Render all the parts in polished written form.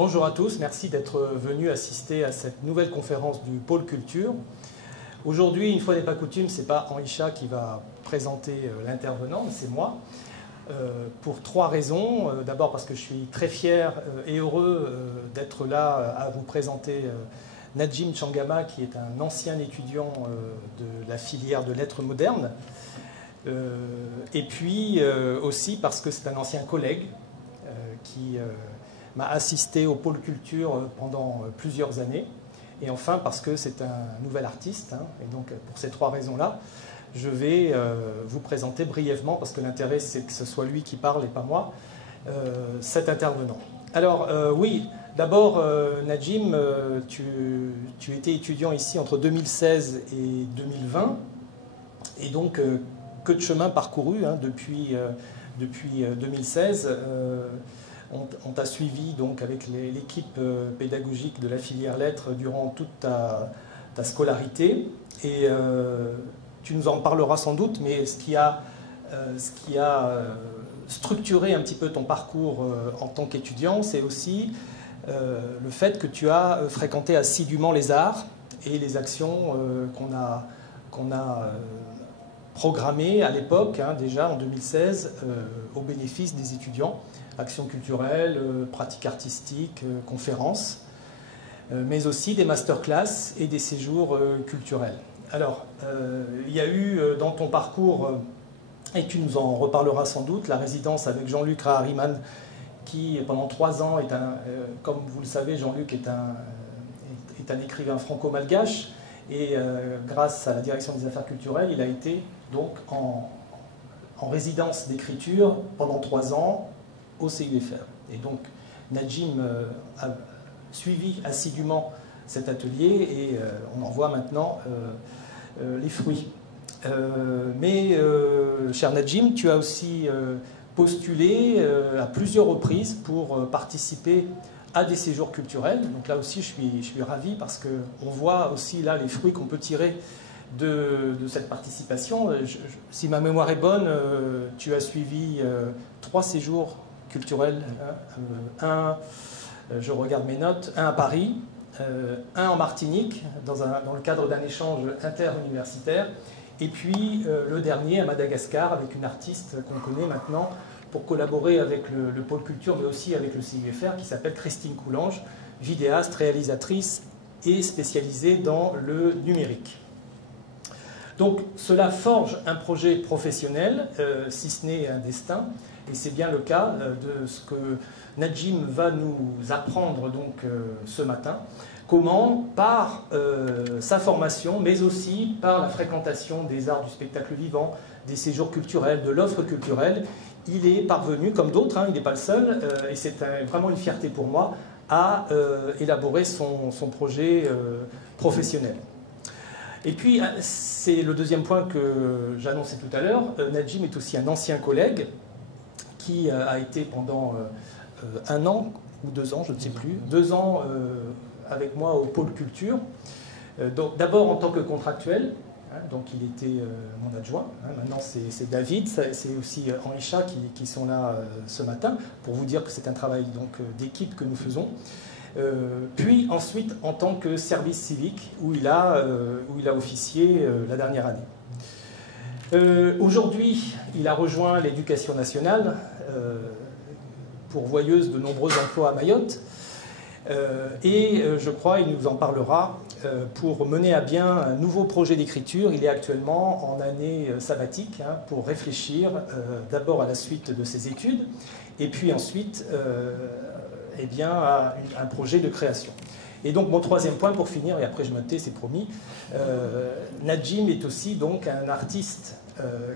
Bonjour à tous, merci d'être venus assister à cette nouvelle conférence du Pôle Culture. Aujourd'hui, une fois n'est pas coutume, ce n'est pas Henri Chat qui va présenter l'intervenant, mais c'est moi. Pour trois raisons. D'abord parce que je suis très fier et heureux d'être là à vous présenter Najim Changama, qui est un ancien étudiant de la filière de lettres modernes. Et puis aussi parce que c'est un ancien collègue qui m'a assisté au Pôle Culture pendant plusieurs années. Et enfin parce que c'est un nouvel artiste. Et donc pour ces trois raisons-là, je vais vous présenter brièvement, parce que l'intérêt c'est que ce soit lui qui parle et pas moi, cet intervenant. Alors oui, d'abord Najim, tu étais étudiant ici entre 2016 et 2020, et donc que de chemin parcouru depuis 2016. On t'a suivi donc avec l'équipe pédagogique de la filière lettres durant toute ta scolarité, et tu nous en parleras sans doute, mais ce qui a structuré un petit peu ton parcours en tant qu'étudiant, c'est aussi le fait que tu as fréquenté assidûment les arts et les actions qu'on a programmées à l'époque, déjà en 2016, au bénéfice des étudiants. Actions culturelles, pratiques artistiques, conférences, mais aussi des masterclass et des séjours culturels. Alors, il y a eu dans ton parcours, et tu nous en reparleras sans doute, la résidence avec Jean-Luc Rahariman, qui pendant 3 ans est comme vous le savez, Jean-Luc est un écrivain franco-malgache, et grâce à la direction des affaires culturelles, il a été donc en résidence d'écriture pendant 3 ans au CUFR. Et donc Najim a suivi assidûment cet atelier, et on en voit maintenant les fruits. Mais cher Najim, tu as aussi postulé à plusieurs reprises pour participer à des séjours culturels. Donc là aussi je suis ravi, parce qu'on voit aussi là les fruits qu'on peut tirer de cette participation. Si ma mémoire est bonne, tu as suivi 3 séjours culturels, je regarde mes notes, un à Paris, un en Martinique, dans le cadre d'un échange interuniversitaire, et puis le dernier à Madagascar, avec une artiste qu'on connaît maintenant, pour collaborer avec le Pôle Culture, mais aussi avec le CUFR, qui s'appelle Christine Coulange, vidéaste, réalisatrice et spécialisée dans le numérique. Donc cela forge un projet professionnel, si ce n'est un destin, et c'est bien le cas de ce que Najim va nous apprendre donc ce matin. Comment, par sa formation, mais aussi par la fréquentation des arts du spectacle vivant, des séjours culturels, de l'offre culturelle, il est parvenu, comme d'autres, il n'est pas le seul, et c'est vraiment une fierté pour moi, à élaborer son projet professionnel. Et puis, c'est le deuxième point que j'annonçais tout à l'heure, Najim est aussi un ancien collègue qui a été pendant 1 an ou 2 ans, je ne sais plus, 2 ans avec moi au Pôle Culture. D'abord en tant que contractuel, donc il était mon adjoint. Maintenant c'est David, c'est aussi Henri Chat qui sont là ce matin, pour vous dire que c'est un travail d'équipe que nous faisons. Puis ensuite en tant que service civique, où il a officié la dernière année. Aujourd'hui, il a rejoint l'Éducation nationale, pourvoyeuse de nombreux emplois à Mayotte, et je crois, il nous en parlera, pour mener à bien un nouveau projet d'écriture. Il est actuellement en année sabbatique pour réfléchir d'abord à la suite de ses études, et puis ensuite à un projet de création. Et donc mon troisième point pour finir, et après je me tais, c'est promis, Najim est aussi donc un artiste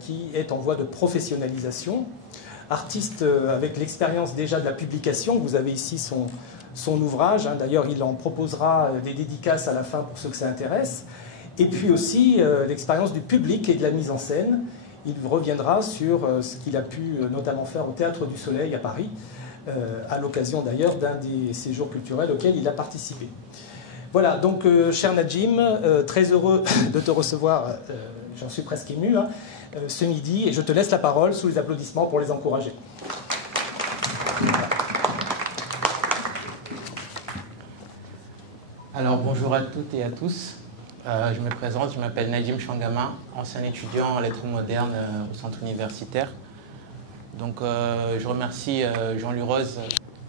qui est en voie de professionnalisation, artiste avec l'expérience déjà de la publication. Vous avez ici son ouvrage, d'ailleurs il en proposera des dédicaces à la fin pour ceux que ça intéresse, et puis aussi l'expérience du public et de la mise en scène. Il reviendra sur ce qu'il a pu notamment faire au Théâtre du Soleil à Paris, à l'occasion d'ailleurs d'un des séjours culturels auxquels il a participé. Voilà, donc cher Najim, très heureux de te recevoir, j'en suis presque ému, ce midi, et je te laisse la parole sous les applaudissements pour les encourager. Alors bonjour à toutes et à tous. Je me présente, je m'appelle Nadim Changama, ancien étudiant en lettres modernes au centre universitaire. Donc je remercie Jean-Louis Rose,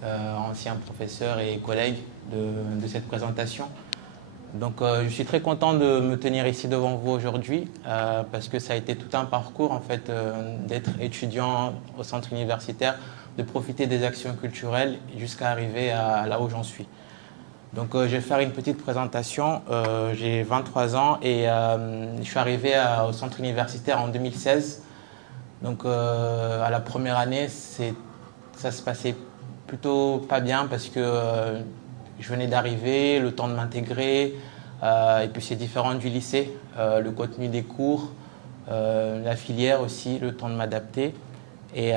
ancien professeur et collègue de cette présentation. Donc je suis très content de me tenir ici devant vous aujourd'hui parce que ça a été tout un parcours en fait d'être étudiant au centre universitaire, de profiter des actions culturelles jusqu'à arriver à là où j'en suis. Donc je vais faire une petite présentation. J'ai 23 ans et je suis arrivé au centre universitaire en 2016. Donc à la première année, ça se passait plutôt pas bien parce que je venais d'arriver, le temps de m'intégrer, et puis c'est différent du lycée, le contenu des cours, la filière aussi, le temps de m'adapter. Et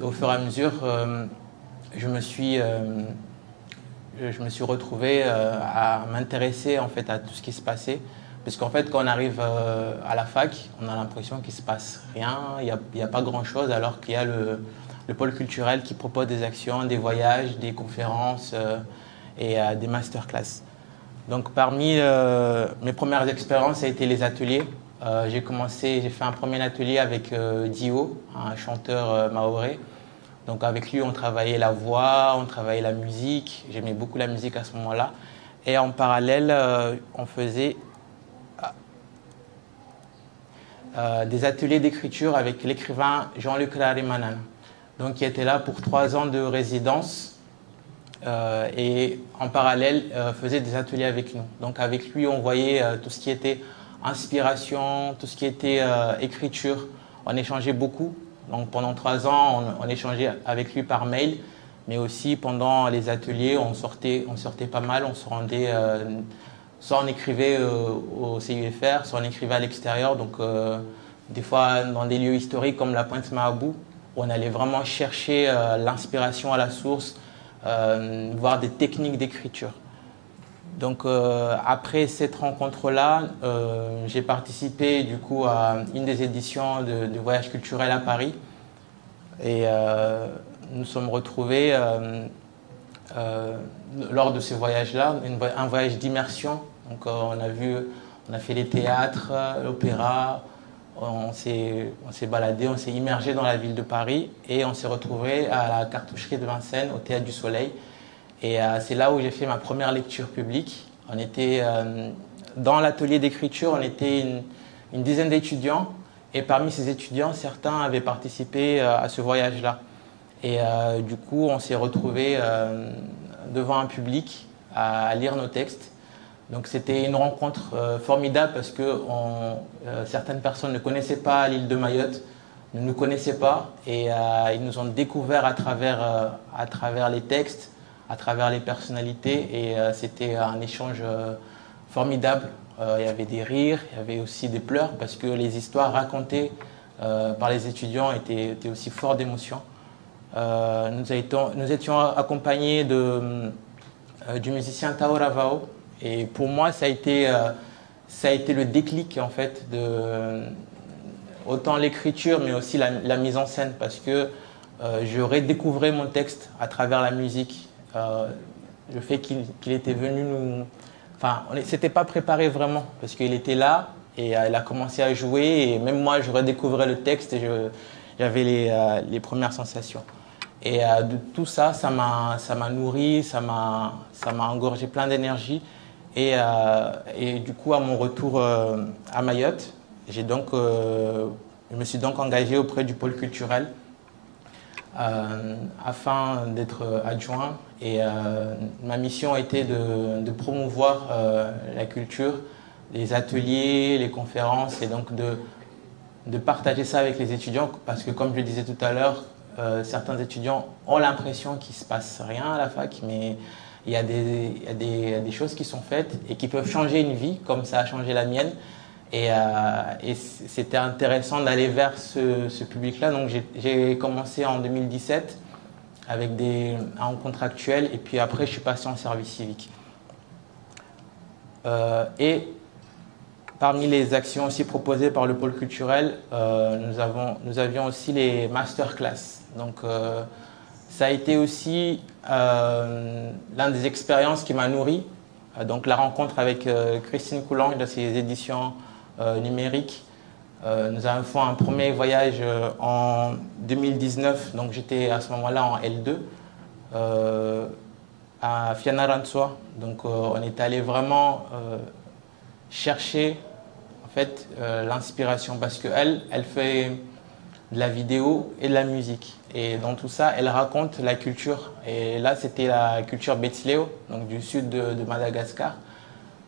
au fur et à mesure, je me suis retrouvé à m'intéresser en fait à tout ce qui se passait. Parce qu'en fait, quand on arrive à la fac, on a l'impression qu'il ne se passe rien, il n'y a pas grand-chose, alors qu'il y a le pôle culturel qui propose des actions, des voyages, des conférences et des masterclass. Donc parmi mes premières expériences, ça a été les ateliers. J'ai fait un premier atelier avec Dio, un chanteur mahorais. Donc avec lui, on travaillait la voix, on travaillait la musique. J'aimais beaucoup la musique à ce moment-là. Et en parallèle, on faisait des ateliers d'écriture avec l'écrivain Jean-Luc Larimana, donc qui était là pour 3 ans de résidence et en parallèle faisait des ateliers avec nous. Donc avec lui, on voyait tout ce qui était inspiration, tout ce qui était écriture. On échangeait beaucoup. Donc pendant 3 ans, on échangeait avec lui par mail, mais aussi pendant les ateliers, on sortait pas mal, on se rendait, soit on écrivait au CUFR, soit on écrivait à l'extérieur, donc des fois dans des lieux historiques comme la Pointe Mahabou, on allait vraiment chercher l'inspiration à la source, voir des techniques d'écriture. Donc après cette rencontre-là, j'ai participé du coup à une des éditions de Voyage culturel à Paris et nous sommes retrouvés lors de ce voyage-là, un voyage d'immersion. Donc on a fait les théâtres, l'opéra, on s'est baladé, on s'est immergé dans la ville de Paris et on s'est retrouvés à la cartoucherie de Vincennes, au Théâtre du Soleil. Et c'est là où j'ai fait ma première lecture publique. On était dans l'atelier d'écriture, on était une dizaine d'étudiants. Et parmi ces étudiants, certains avaient participé à ce voyage-là. Et du coup, on s'est retrouvés devant un public à lire nos textes. Donc c'était une rencontre formidable parce que certaines personnes ne connaissaient pas l'île de Mayotte, ne nous connaissaient pas. Et ils nous ont découvert à travers les textes, à travers les personnalités, et c'était un échange formidable. Il y avait des rires, il y avait aussi des pleurs, parce que les histoires racontées par les étudiants étaient aussi fortes d'émotion. Nous étions accompagnés du musicien Tao Ravao, et pour moi ça a été le déclic en fait, autant l'écriture mais aussi la mise en scène, parce que je redécouvrais mon texte à travers la musique. Le fait qu'il était venu nous... Enfin, on ne s'était pas préparé vraiment, parce qu'il était là et il a commencé à jouer, et même moi je redécouvrais le texte et j'avais les premières sensations. Et de tout ça, ça m'a nourri, ça m'a engorgé plein d'énergie. Et du coup, à mon retour à Mayotte, je me suis donc engagé auprès du pôle culturel afin d'être adjoint. Et ma mission était de promouvoir la culture, les ateliers, les conférences, et donc de partager ça avec les étudiants, parce que comme je le disais tout à l'heure, certains étudiants ont l'impression qu'il ne se passe rien à la fac, mais il y a des choses qui sont faites et qui peuvent changer une vie, comme ça a changé la mienne. Et c'était intéressant d'aller vers ce public-là. Donc j'ai commencé en 2017 avec un contractuel, et puis après je suis passé en service civique. Et parmi les actions aussi proposées par le pôle culturel, nous avions aussi les masterclass. Donc ça a été aussi l'une des expériences qui m'a nourri, Donc la rencontre avec Christine Coulange de ses éditions numériques. Nous avons fait un premier voyage en 2019, donc j'étais à ce moment-là en L2 à Fianarantsoa. Donc on est allé vraiment chercher en fait l'inspiration parce qu'elle fait de la vidéo et de la musique. Et dans tout ça, elle raconte la culture. Et là, c'était la culture Betsileo, donc du sud de Madagascar,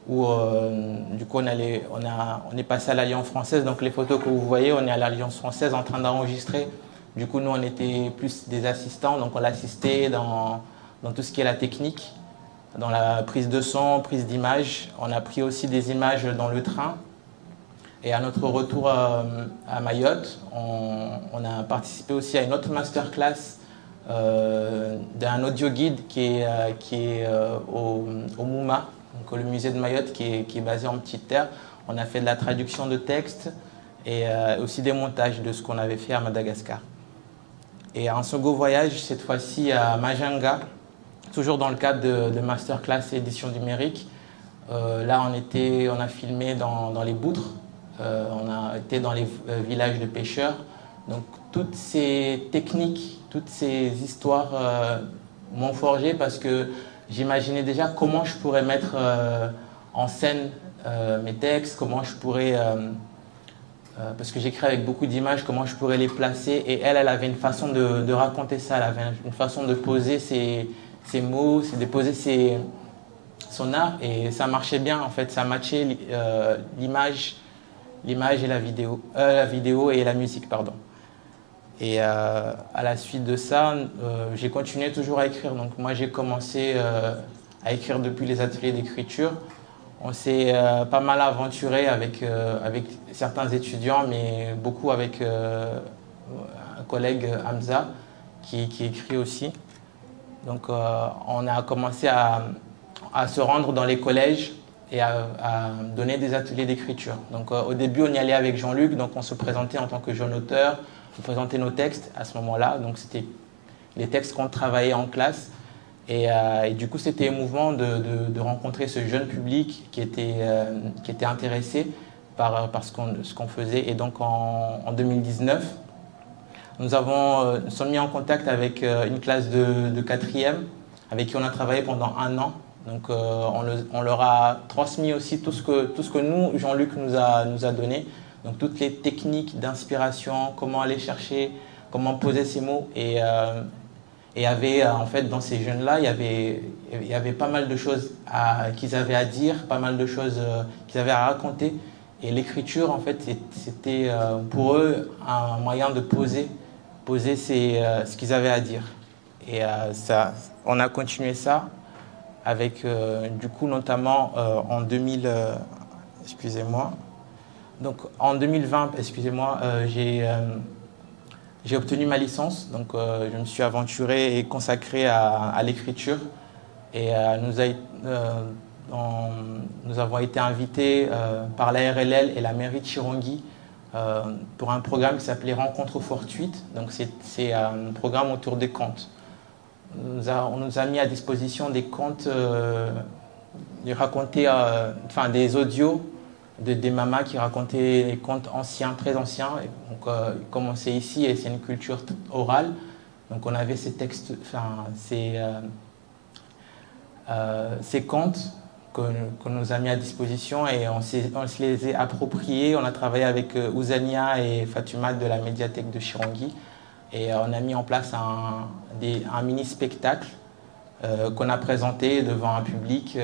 où du coup, on est passé à l'Alliance française. Donc les photos que vous voyez, on est à l'Alliance française en train d'enregistrer. Du coup, nous, on était plus des assistants, donc on l'assistait dans tout ce qui est la technique, dans la prise de son, prise d'image. On a pris aussi des images dans le train. Et à notre retour à Mayotte, on a participé aussi à une autre masterclass d'un audio guide qui est au MUMA, donc le musée de Mayotte qui est basé en Petite Terre. On a fait de la traduction de textes et aussi des montages de ce qu'on avait fait à Madagascar. Et un second voyage, cette fois-ci à Majanga, toujours dans le cadre de masterclass édition numérique. Là, on a filmé dans les Boutres. On a été dans les villages de pêcheurs. Donc toutes ces techniques, toutes ces histoires m'ont forgé parce que j'imaginais déjà comment je pourrais mettre en scène mes textes, comment je pourrais, parce que j'écris avec beaucoup d'images, comment je pourrais les placer. Et elle avait une façon de raconter ça, elle avait une façon de poser ses mots, de poser son art. Et ça marchait bien en fait, ça matchait l'image et la vidéo et la musique, pardon. Et à la suite de ça, j'ai continué toujours à écrire. Donc moi, j'ai commencé à écrire depuis les ateliers d'écriture. On s'est pas mal aventuré avec certains étudiants, mais beaucoup avec un collègue, Hamza, qui écrit aussi. Donc on a commencé à se rendre dans les collèges et à donner des ateliers d'écriture. Donc au début, on y allait avec Jean-Luc, donc on se présentait en tant que jeune auteur, on présentait nos textes à ce moment-là, donc c'était les textes qu'on travaillait en classe. Et du coup, c'était émouvant de rencontrer ce jeune public qui était intéressé par ce qu'on faisait. Et donc en 2019, nous sommes mis en contact avec une classe de 4e, avec qui on a travaillé pendant 1 an. Donc on leur a transmis aussi tout ce que nous, Jean-Luc, nous a donné. Donc toutes les techniques d'inspiration, comment aller chercher, comment poser ces mots. Et il y avait en fait dans ces jeunes-là, il y avait pas mal de choses qu'ils avaient à dire, pas mal de choses qu'ils avaient à raconter. Et l'écriture, en fait, c'était pour eux un moyen de poser ce qu'ils avaient à dire. Et on a continué ça avec, du coup, notamment en 2000, excusez-moi. Donc, en 2020, excusez-moi, j'ai obtenu ma licence. Donc, je me suis aventuré et consacré à l'écriture. Et nous avons été invités par la RLL et la mairie de Chirongi pour un programme qui s'appelait Rencontres fortuites. Donc, c'est un programme autour des contes. On nous a mis à disposition des contes, des audios des mamas qui racontaient les contes anciens, très anciens. Donc, comme on sait ici, et c'est une culture orale, donc on avait ces textes, ces contes qu'on nous a mis à disposition et on se les a appropriés. On a travaillé avec Ouzania et Fatouma de la médiathèque de Chirongi. Et on a mis en place un mini-spectacle qu'on a présenté devant un public.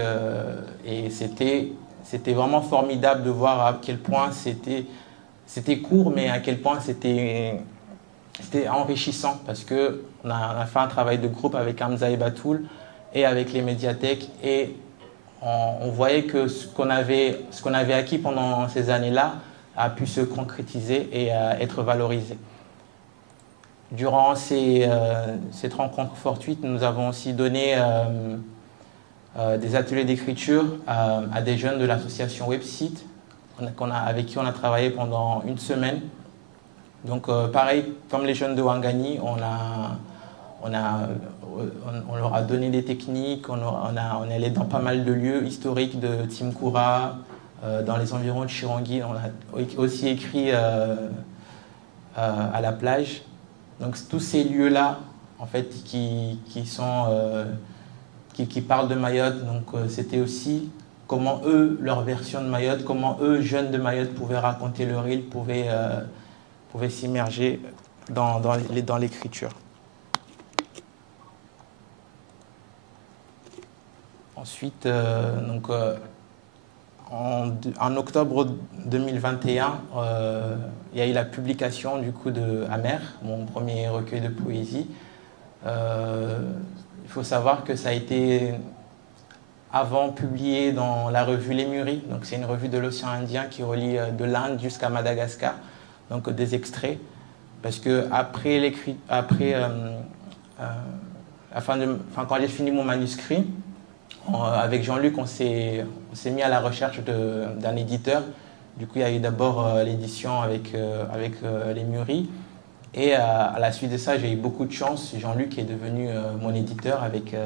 Et c'était vraiment formidable de voir à quel point c'était court, mais à quel point c'était enrichissant. Parce qu'on a fait un travail de groupe avec Hamza et Batoul et avec les médiathèques. Et on voyait que ce qu'on avait acquis pendant ces années-là a pu se concrétiser et être valorisé. Durant cette rencontre fortuite, nous avons aussi donné des ateliers d'écriture à des jeunes de l'association Website, avec qui on a travaillé pendant 1 semaine. Donc pareil, comme les jeunes de Ouangani, on leur a donné des techniques, on est allé dans pas mal de lieux historiques de Timkoura, dans les environs de Chirangui. On a aussi écrit à la plage. Donc tous ces lieux-là, en fait, qui parlent de Mayotte. Donc c'était aussi comment eux, leur version de Mayotte, comment eux, jeunes de Mayotte, pouvaient raconter leur île, pouvaient s'immerger dans l'écriture. Ensuite, en octobre 2021, il y a eu la publication du coup de Amer, mon premier recueil de poésie. Il faut savoir que ça a été avant publié dans la revue Les Muries. Donc c'est une revue de l'océan Indien qui relie de l'Inde jusqu'à Madagascar. Donc des extraits. Parce que quand j'ai fini mon manuscrit, avec Jean-Luc, on s'est mis à la recherche d'un éditeur. Du coup, il y a eu d'abord l'édition avec Les Muries. Et à la suite de ça, j'ai eu beaucoup de chance. Jean-Luc est devenu mon éditeur avec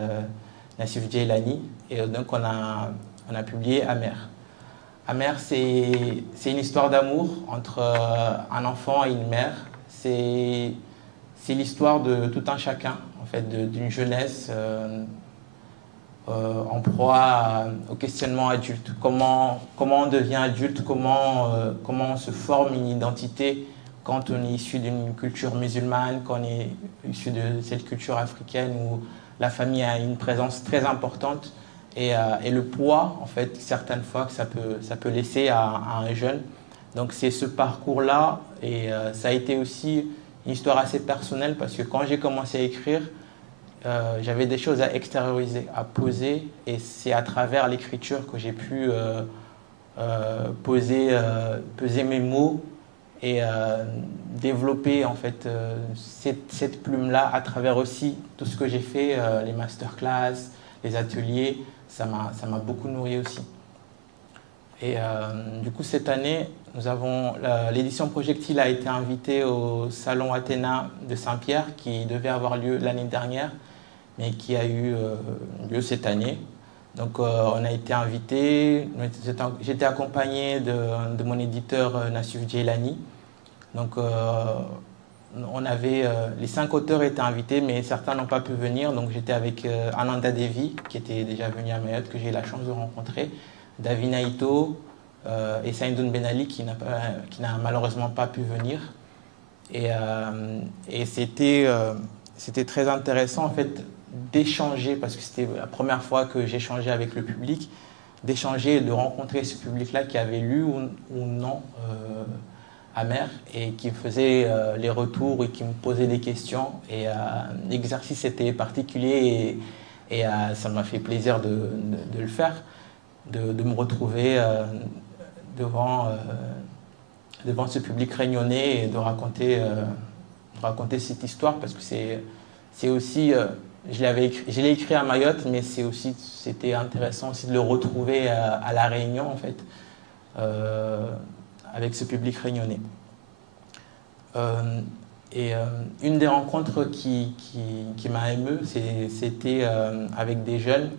Nassif Djeilani. Et donc, on a publié Amer. Amer, c'est une histoire d'amour entre un enfant et une mère. C'est l'histoire de tout un chacun, en fait, d'une jeunesse en proie au questionnement adulte. Comment on devient adulte, comment on se forme une identité quand on est issu d'une culture musulmane, quand on est issu de cette culture africaine où la famille a une présence très importante et le poids, en fait, certaines fois que ça peut laisser à un jeune. Donc c'est ce parcours-là et ça a été aussi une histoire assez personnelle parce que quand j'ai commencé à écrire, j'avais des choses à extérioriser, à poser, et c'est à travers l'écriture que j'ai pu peser mes mots et développer en fait cette plume-là à travers aussi tout ce que j'ai fait, les masterclass, les ateliers, ça m'a beaucoup nourri aussi. Et du coup cette année, l'édition Projectile a été invitée au Salon Athéna de Saint-Pierre qui devait avoir lieu l'année dernière, mais qui a eu lieu cette année. Donc on a été invité, j'étais accompagné de mon éditeur Nassif Djeilani. Donc les 5 auteurs étaient invités, mais certains n'ont pas pu venir. Donc j'étais avec Ananda Devi, qui était déjà venu à Mayotte, que j'ai eu la chance de rencontrer, Davina Ito et Saïndoun Ben Ali, qui n'a malheureusement pas pu venir. Et c'était très intéressant en fait d'échanger, parce que c'était la première fois que j'échangeais avec le public, d'échanger et de rencontrer ce public-là qui avait lu ou non Amer et qui faisait les retours et qui me posait des questions. Et l'exercice était particulier et ça m'a fait plaisir de le faire, de me retrouver devant ce public réunionnais et de raconter cette histoire, parce que c'est aussi... je l'ai écrit à Mayotte, mais c'était intéressant aussi de le retrouver à La Réunion, en fait, avec ce public réunionnais. Une des rencontres qui m'a ému, c'était avec des jeunes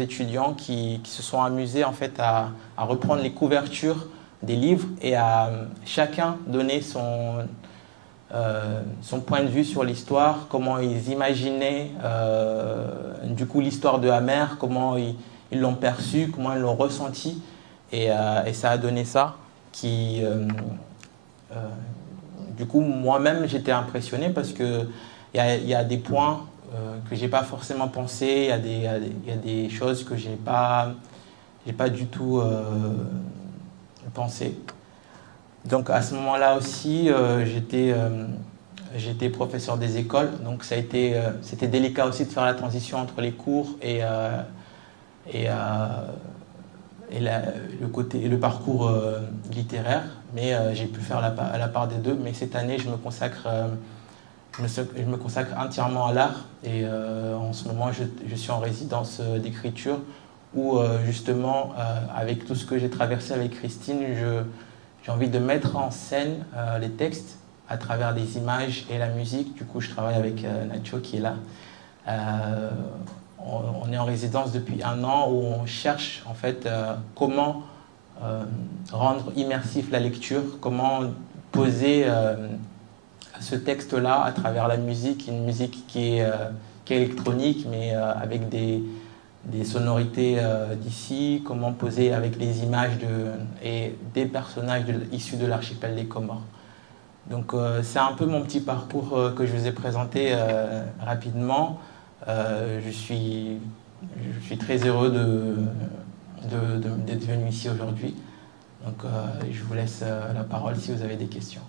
étudiants qui se sont amusés en fait à reprendre les couvertures des livres et à chacun donner son point de vue sur l'histoire, comment ils imaginaient du coup l'histoire de Amer, comment ils l'ont perçu, comment ils l'ont ressenti, et ça a donné ça du coup moi-même j'étais impressionné parce que il y a des points que j'ai pas forcément pensé, il y a des choses que j'ai pas du tout pensé. Donc à ce moment-là aussi, j'étais professeur des écoles, donc c'était délicat aussi de faire la transition entre les cours et le parcours littéraire, mais j'ai pu faire la part des deux. Mais cette année, je me consacre entièrement à l'art et en ce moment, je suis en résidence d'écriture où justement, avec tout ce que j'ai traversé avec Christine, j'ai envie de mettre en scène les textes à travers des images et la musique. Du coup, je travaille avec Nacho qui est là. On est en résidence depuis 1 an où on cherche en fait comment rendre immersif la lecture, comment poser ce texte-là à travers la musique, une musique qui est électronique mais avec des sonorités d'ici, comment poser avec les images et des personnages issus de l'archipel des Comores. Donc c'est un peu mon petit parcours que je vous ai présenté rapidement. Je suis très heureux d'être venu ici aujourd'hui. Donc je vous laisse la parole si vous avez des questions.